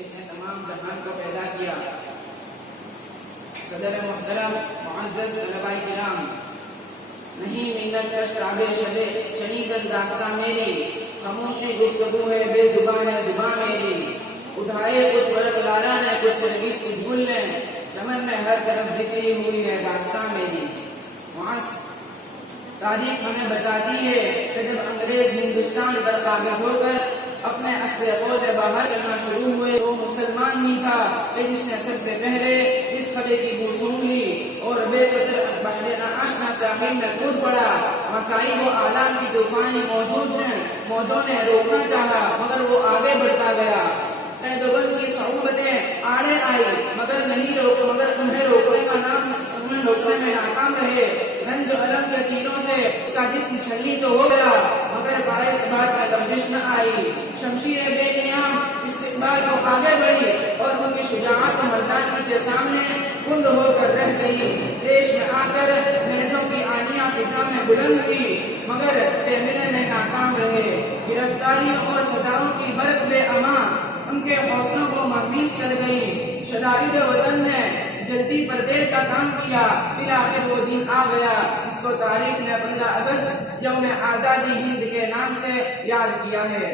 جس نے تمام جہان کو پیدا کیا۔ صدر محترم، معزز طلباء کرام، نہیں منت اشتراب شنید داستان میری، خاموشی گفتگو ہے بے زبان ہے زبان میری، اٹھائے کچھ ورق لالا نے کچھ نرگس کی گل نے، چمن میں ہر طرف بکھری ہوئی ہے داستان میری۔ تاریخ ہمیں بتاتی ہے کہ جب انگریز ہندوستان پر قابض ہو کر اپنے اسلحوں سے باہر کرنا شروع ہوئے، وہ مسلمان ہی تھا کہ جس نے سب سے پہلے اس خطے کی بو سونگھ لی اور بے قدر بحر ناآشنا ساحل میں کود پڑا۔ مصائب و آلام کی طوفانی موجوں نے روکنا چاہا مگر وہ آگے بڑھتا گیا۔ قید و بند کی صعوبتیں آڑے آئی مگر انہیں روکنے میں ناکام رہے۔ رنج و الم کے تیروں سے اس کا جسم شہید ہو گیا مگر باعث بات میں لغزش نہ آئی۔ شمشیر بے نیام استقبال کو آگے بڑھی اور ان کی شجاعت و مردانگی کے سامنے کند ہو کر رہ گئی۔ دیش میں آ کر نیزوں کی آنیاں فضا میں بلند ہوئی مگر پہننے میں ناکام رہے۔ گرفتاریوں اور سزاؤں کی برق بے امان ان کے حوصلوں کو محمیز کر گئی۔ شدائد وطن نے جلدی پر دیر کا کام کیا، بالآخر وہ دن آ گیا جس کو تاریخ نے 15 اگست یوم آزادی ہند کے نام سے یاد کیا ہے۔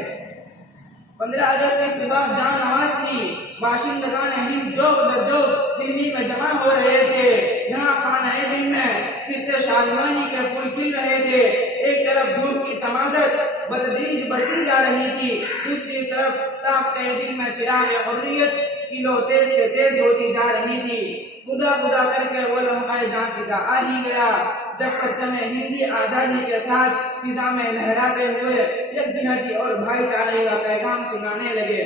15 اگست کی صبح جان نواز تھی، باشندگان ہند جوق در جوق دلی میں جمع ہو رہے تھے۔ یہاں خانہ دل میں سرتے شادمانی کے پھول کھل رہے تھے۔ ایک طرف دھوپ کی تمازت بتدریج بڑھتی جا رہی تھی، دوسری طرف تاقچہ دل میں چراغ حریت کی لو تیز سے تیز ہوتی جا رہی تھی۔ خدا خدا کر کے وہ لمحہ جان فضا آ ہی گیا جب پرچم ہندی آزادی کے ساتھ فضا میں لہراتے ہوئے یکجہتی اور بھائی چارے کا پیغام سنانے لگے۔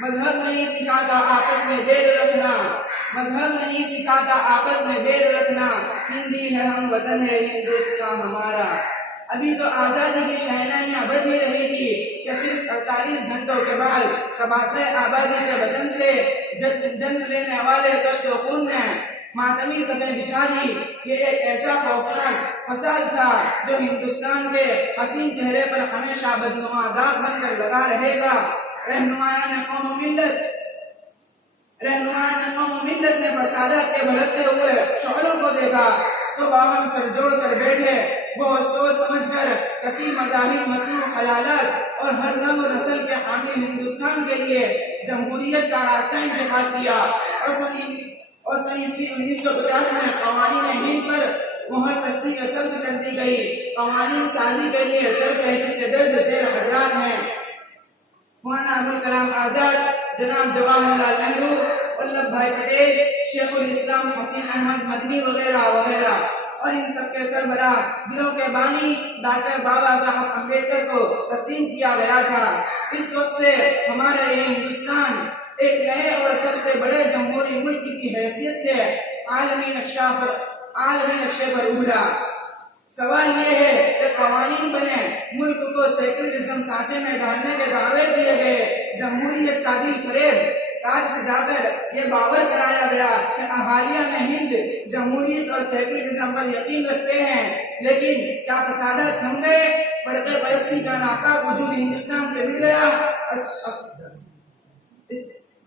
مذہب نہیں سکھاتا آپس میں بیر رکھنا، مذہب نہیں سکھاتا آپس میں بیر رکھنا، ہندی ہے ہم وطن ہے ہندوستان ہمارا۔ ابھی تو آزادی کی شہنائیاں بج ہی رہی تھی کہ صرف 48 گھنٹوں کے بعد تباہ آبادی کے وطن سے جنم لینے والے کشت و خون نے ماتمی صفیں بچھا دی۔ یہ ایک ایسا خوفناک فساد تھا جو ہندوستان کے حسین چہرے پر ہمیشہ بدنما داغ بن کر لگا رہے گا۔ رہنمایان قوم و ملت نے فسادات کے بھڑکتے ہوئے شعلوں کو دیکھا تو باہم سر جوڑ کر بیٹھے۔ وہ سوچ سمجھ کر کثیر مذاہب، متنوع خیالات اور ہر رنگ و نسل کے حامل ہندوستان کے لیے جمہوریت کا راستہ انتخاب کیا اور سن 1950 میں قوانین ہند پر مہر تصدیق ثبت کر دی گئی۔ قوانین سازی کے لیے سرفہرست کے درج ذیل حضرات ہیں: مولانا ابوالکلام آزاد، جناب جواہر لال نہرو، ولبھ بھائی پٹیل، شیخ الاسلام حسین احمد مدنی وغیرہ وغیرہ، اور ان سب کے سربراہ دلوں کے بانی ڈاکٹر بابا صاحب امبیڈکر کو تسلیم کیا گیا تھا۔ اس وقت سے ہمارا یہ ہندوستان ایک نئے اور سب سے بڑے جمہوری ملک کی حیثیت سے عالمی نقشے پر ابھرا۔ سوال یہ ہے کہ قوانین بنے، ملک کو سیکولرزم سانچے میں ڈالنے کے دعوے کیے گئے، جمہوریت کا دل فریب تاج سجا کر یہ باور کرایا گیا کہ اہالیان ہند جمہوریت اور سیکولرزم پر یقین رکھتے ہیں، لیکن کیا فسادات تھم گئے؟ فرقہ پرستی کا ناپاک وجود ہندوستان سے مل گیا،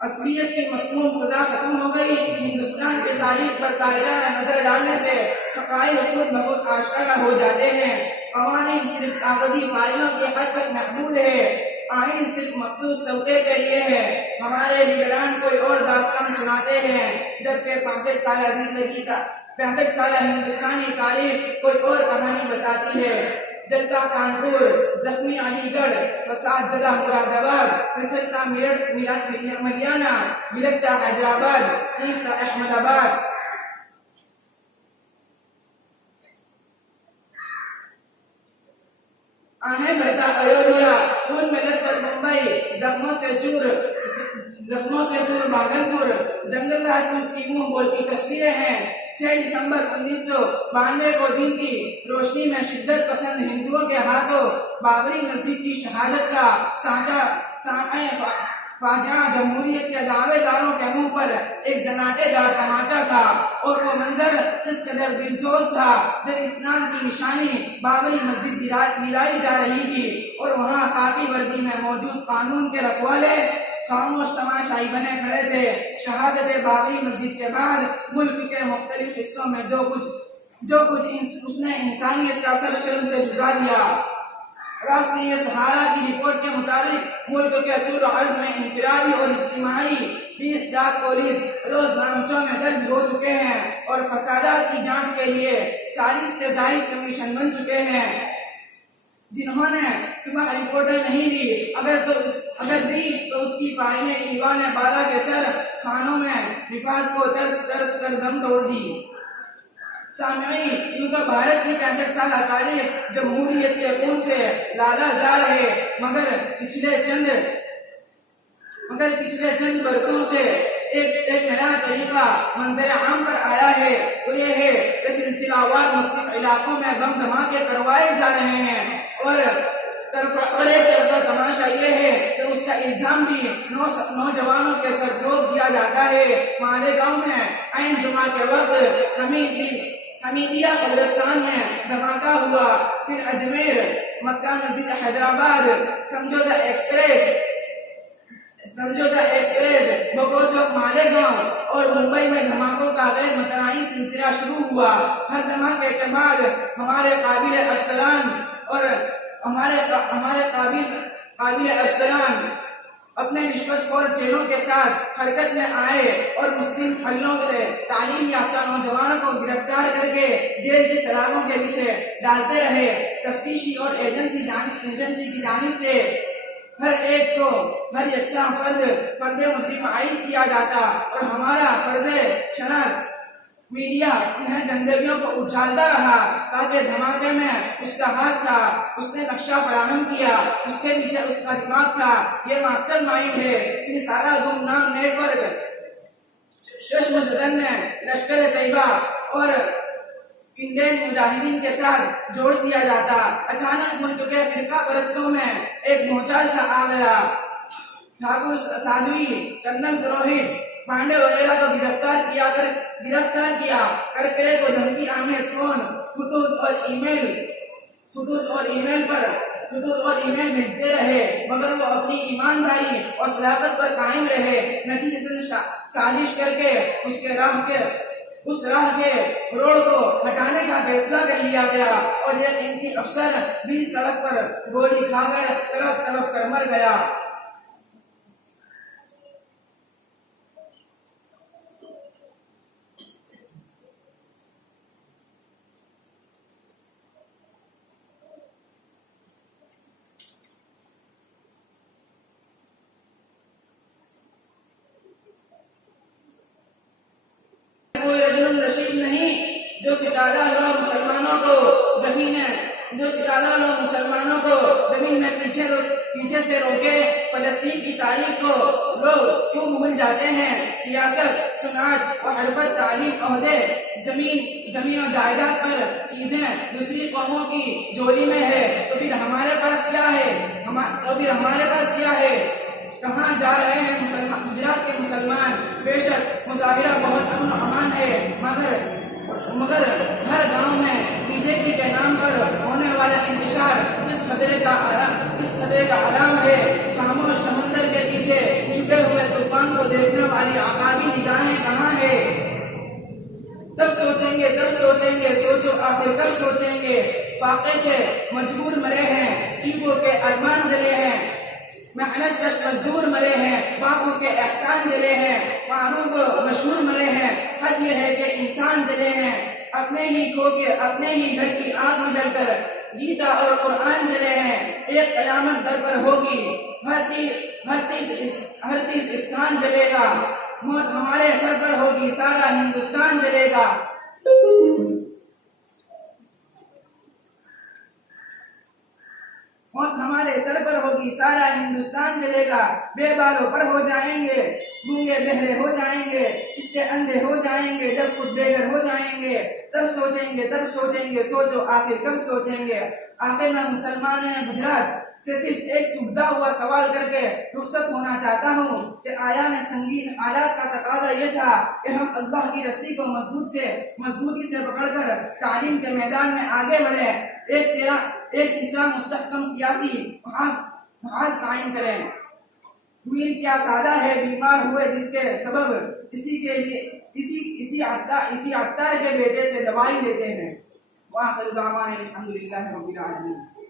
اصلیت کی مسموم فضا ختم ہو گئی۔ ہندوستان کے تاریخ پر تائرہ نظر ڈالنے سے حقائق خود بخود آشکارا ہو جاتے ہیں۔ قوانین صرف کاغذی فائلوں کے حد تک محدود ہے، آئین صرف مخصوص طبقے کے لیے ہے۔ ہمارے لیڈران کوئی اور داستان سناتے ہیں جبکہ 65 سالہ ہندوستانی تاریخ کوئی اور کہانی بتاتی ہے۔ جلتا کانپور، زخمی علی گڑھ، فساد زدہ مراد آباد، پھسلتا ملیانہ، بلکتا حیدرآباد، چیختا احمد آباد، آہیں بھرتا ایودھیا، خون میں لطپت ممبئی، زخموں سے چور بھاگلپور، جنگل رات کی منہ بولتی تصویریں ہیں۔ 6 دسمبر 1992 کو دن کی روشنی میں شدت پسند ہندوؤں کے ہاتھوں بابری مسجد کی شہادت کا سانحہ فاجعہ جمہوریت کے دعوے داروں کے منہ پر ایک زناٹے دار تماچا تھا، اور وہ منظر اس قدر دلسوز تھا جب اسلام کی نشانی بابری مسجد گرائی جا رہی تھی اور وہاں خاکی وردی میں موجود قانون کے رکھوالے خاموش تماشا تماشائی بنے کھڑے تھے۔ شہادت باقی مسجد کے بعد ملک کے مختلف حصوں میں جو کچھ اس نے انسانیت کا سر شرم سے جھکا دیا۔ راسٹریہ سہارا کی رپورٹ کے مطابق ملک کے طول و عرض میں انفرادی اور اجتماعی 20 لاکھ پولیس روز نامچوں میں درج ہو چکے ہیں اور فسادات کی جانچ کے لیے 40 سے زائد کمیشن بن چکے ہیں، جنہوں نے صبح رپورٹیں نہیں دی، اگر دی تو اس کی فائلیں ایوان بالا کے سر خانوں میں نفاذ کو ترس کر دم توڑ دی۔ سامعین، یوں تو بھارت کی 65 سالہ تاریخ جمہوریت کے خون سے لالا زار ہے، مگر پچھلے چند برسوں سے ایک نیا طریقہ منظر عام پر آیا ہے، وہ یہ ہے کہ سلسلہ وار مختلف علاقوں میں بم دھماکے کروائے جا رہے ہیں اور ایک طرفہ تماشا یہ ہے کہ اس کا الزام بھی نوجوانوں کے سر ٹھوک دیا جاتا ہے۔ مالیگاؤں میں عین جمعہ کے وقت حمیدیہ قبرستان میں دھماکہ ہوا، پھر اجمیر، مکہ مسجد حیدرآباد، سمجھوتا ایکسپریس، بگو چوک، مالیگاؤں اور ممبئی میں دھماکوں کا غیر متناہی سلسلہ شروع ہوا۔ ہر دھماکے کے بعد ہمارے قابل افسران اپنے رشوت خور چیلوں کے ساتھ حرکت میں آئے اور مسلم محلوں کے تعلیم یافتہ نوجوانوں کو گرفتار کر کے جیل کی سلاخوں کے پیچھے ڈالتے رہے۔ تفتیشی اور ایجنسی کی جانب سے ہر ایک کو ہر یکساں فرد مجرم عائد کیا جاتا اور ہمارا فرد شناس میڈیا انہیں گندگیوں کو اچھالتا رہا تاکہ دھماکے میں اس کا ہاتھ تھا، اس نے نقشہ فراہم کیا، اس کے نیچے اس کا دماغ تھا، یہ ماسٹر مائنڈ ہے۔ پھر سارا گمنام نیٹ ورک ششم زدن نے لشکر طیبہ اور انڈین مجاہدین کے ساتھ جوڑ دیا جاتا۔ اچانک ملک کے فرقہ پرستوں میں ایک بھونچال سا آ گیا۔ ٹھاکر ساجوی، کرنل دروہٹ پانڈے وغیرہ کو گرفتار کیا، کرکرے کو دھمکی آمیز فون، خطوط اور ای میل بھیجتے رہے، مگر وہ اپنی ایمانداری اور صداقت پر قائم رہے۔ نتیجتاً سازش کر کے اس راہ کے روڈ کو ہٹانے کا فیصلہ کر لیا گیا اور یہ قیمتی افسر بھی سڑک پر گولی کھا کر تڑپ کر مر گیا۔ کوئی رجل رشید نہیں جو ستادہ لو مسلمانوں کو زمین میں پیچھے سے روکے۔ فلسطین کی تاریخ کو لوگ کیوں بھول جاتے ہیں؟ سیاست، صنعت اور حرفت، تعلیم، عہدے، زمین و جائیداد پر چیزیں دوسری قوموں کی جولی میں ہے تو پھر ہمارے پاس کیا ہے؟ کہاں جا رہے ہیں گجرات کے مسلمان؟ بے شک مظاہرہ بہت امن و امان ہے، مگر ہر گاؤں میں بی جے پی کے نام پر ہونے والا انتشار اس خطرے کا علام ہے۔ خاموش سمندر کے پیچھے چھپے ہوئے طوفان کو دیکھنے والی عقابی نگاہیں کہاں ہے؟ تب سوچیں گے، سوچو آخر کب سوچیں گے؟ فاقے سے مجبور مرے ہیں، ٹیپو کے ارمان جلے ہیں، محنت کش مزدور مرے ہیں، باپوں کے احسان جلے ہیں، معروف و مشہور مرے ہیں۔ حد یہ ہے کہ انسان جلے ہیں، اپنے ہی کھو کے اپنے ہی گھر کی آگ میں جل کر گیتا اور قرآن جلے ہیں۔ ایک قیامت در پر ہوگی، ہر تیز استان جلے گا، موت ہمارے سر پر ہوگی، سارا ہندوستان جلے گا۔ موت ہمارے سر پر ہوگی، سارا ہندوستان جلے گا۔ بے بالوں پر ہو جائیں گے، گونگے بہرے ہو جائیں گے، کشتے اندھے ہو جائیں گے، جب خود بے گھر ہو جائیں گے تب سوچیں گے، سوچو آخر کب سوچیں گے؟ آخر میں مسلمان گجرات سے صرف ایک چبھتا ہوا سوال کر کے رخصت ہونا چاہتا ہوں کہ آیا میں سنگین آلات کا تقاضا یہ تھا کہ ہم اللہ کی رسی کو مضبوطی سے پکڑ کر تعلیم کے میدان میں آگے بڑھیں، ایک تیسرا مستحکم سیاسی محاذ قائم کریں۔ دین کیا سادہ ہے، بیمار ہوئے جس کے سبب اسی کے لیے اسی عطار کے بیٹے سے دوائی لیتے ہیں۔ وآخر دعوانا الحمدللہ رب العالمین۔